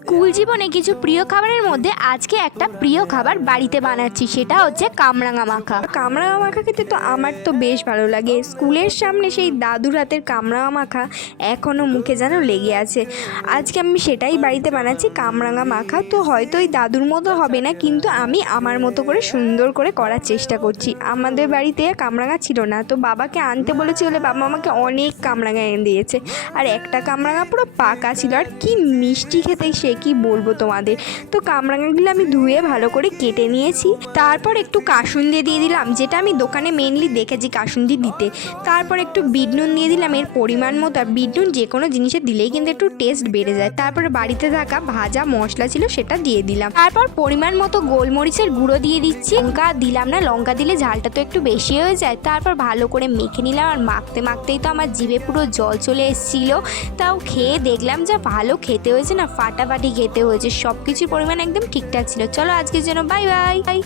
School জীবনে কিছু প্রিয় খাবারের মধ্যে আজকে একটা প্রিয় খাবার বাড়িতে বানাচ্ছি, সেটা হচ্ছে কামরাঙা মাখা। কামরাঙা মাখা খেতে তো আমার তো বেশ ভালো লাগে। স্কুলের সামনে সেই দাদুর হাতের কামরাঙা মাখা এখনও মুখে যেন লেগে আছে। আজকে আমি সেটাই বাড়িতে বানাচ্ছি, কামরাঙা মাখা। তো হয়তো ওই দাদুর মতো হবে না, কিন্তু আমি আমার মতো করে সুন্দর করে করার চেষ্টা করছি। আমাদের বাড়িতে কামরাঙা ছিল না, তো বাবাকে আনতে বলেছি বলে বাবা আমাকে অনেক কামরাঙা এনে দিয়েছে। আর একটা কামরাঙা পুরো পাকা ছিল, আর কি মিষ্টি খেতে সে কি বলবো তোমাদের। তো কামরাঙাগুলো আমি ধুয়ে ভালো করে কেটে নিয়েছি। তারপর একটু কাসুন্দি দিয়ে দিলাম, যেটা আমি দোকানে মেনলি দেখেছি কাসুন্দি দিতে। তারপর একটু বিট নুন দিয়ে দিলাম এর পরিমাণ মতো। আর বিট নুন যে কোনো জিনিসে দিলেই কিন্তু একটু টেস্ট বেড়ে যায়। তারপরে বাড়িতে থাকা ভাজা মশলা ছিল সেটা দিয়ে দিলাম। তারপর পরিমাণ মতো গোলমরিচের গুঁড়ো দিয়ে দিচ্ছি। লঙ্কা দিলাম না, লঙ্কা দিলে ঝালটা তো একটু বেশি হয়ে যায়। তারপর ভালো করে মেখে নিলাম, আর মাখতে মাখতেই তো আমার জিভে পুরো জল চলে এসেছিল। তাও খেয়ে দেখলাম যা ভালো খেতে হয়েছে না, ফাটাফাটি খেতে হয়েছে। সব কিছুর পরিমাণ একদম ঠিকঠাক ছিল। চলো আজকের জন্য বাই বাই।